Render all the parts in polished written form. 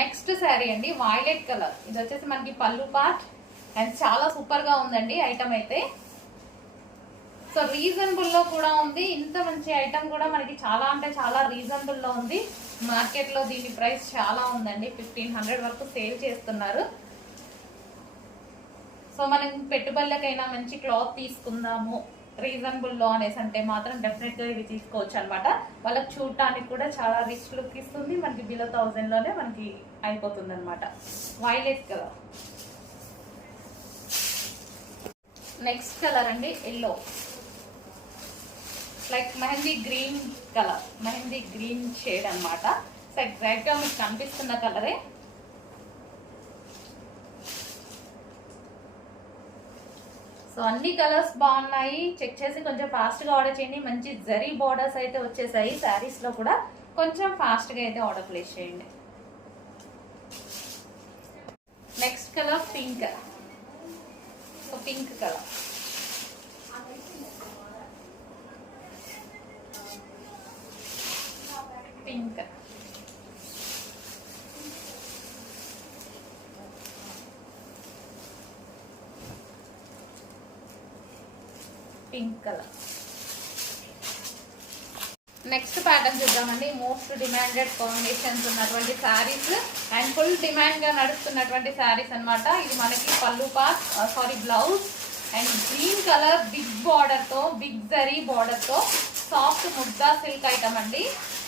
Next sari అండి violet colour. ఇది వచ్చేసి మనకి పళ్ళు పార్ట్ అండ్ చాలా సూపర్ గా ఉందండి ఐటమ్ అయితే. సో రీజనబుల్ లో కూడా ఉంది. ఇంత మంచి ఐటమ్ కూడా మనకి చాలా అంటే చాలా రీజనబుల్ లో ఉంది. మార్కెట్ లో దీని ప్రైస్ చాలా ఉందండి, 1500 వరకు సేల్ చేస్తున్నారు. సో మనం పెట్టుబడులకైనా మంచి క్లాత్ తీసుకుందాము రీజనబుల్ లో అనేసి అంటే మాత్రం డెఫినెట్ గా ఇవి తీసుకోవచ్చు అనమాట. వాళ్ళకి చూడటానికి కూడా చాలా రిచ్ లుక్ ఇస్తుంది. మనకి బిలో 1000 లోనే మనకి అయిపోతుంది అనమాట. Violet colour. నెక్స్ట్ కలర్ అండి yellow, like mehndi green colour, mehndi green shade అనమాట. సో ఎగ్జాక్ట్ గా మీకు కనిపిస్తున్న కలరే. సో అన్ని కలర్స్ బాగున్నాయి. చెక్ చేసి కొంచెం ఫాస్ట్ గా ఆర్డర్ చేయండి. మంచి జరీ బార్డర్స్ అయితే వచ్చేసాయి శారీస్ లో కూడా. కొంచెం ఫాస్ట్ గా అయితే ఆర్డర్ ప్లేస్ చేయండి. Next colour pink. So pink colour, pink pink colour. Next pattern చూద్దామండి. మోస్ట్ డిమాండెడ్ కాంబినేషన్స్ ఉన్నటువంటి శారీస్ అండ్ ఫుల్ డిమాండ్ గా నడుస్తున్నటువంటి శారీస్ అనమాట. ఇది మనకి పళ్ళు part blouse and green colour big border తో, బిగ్ జరీ బార్డర్ తో సాఫ్ట్ ముద్దా సిల్క్ ఐటమ్ అండి.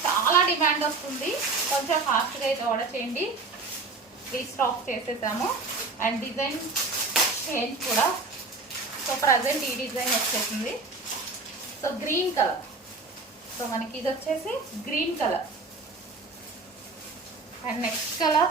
చాలా డిమాండ్ వస్తుంది. కొంచెం ఫాస్ట్ గా అయితే ఆర్డర్ చేయండి. రీస్టాక్ చేసేసాము. అండ్ డిజైన్ చేంజ్ కూడా. సో ప్రజెంట్ ఈ డిజైన్ వచ్చేసింది. So green colour. సో మనకి ఇది వచ్చేసి green colour. And next colour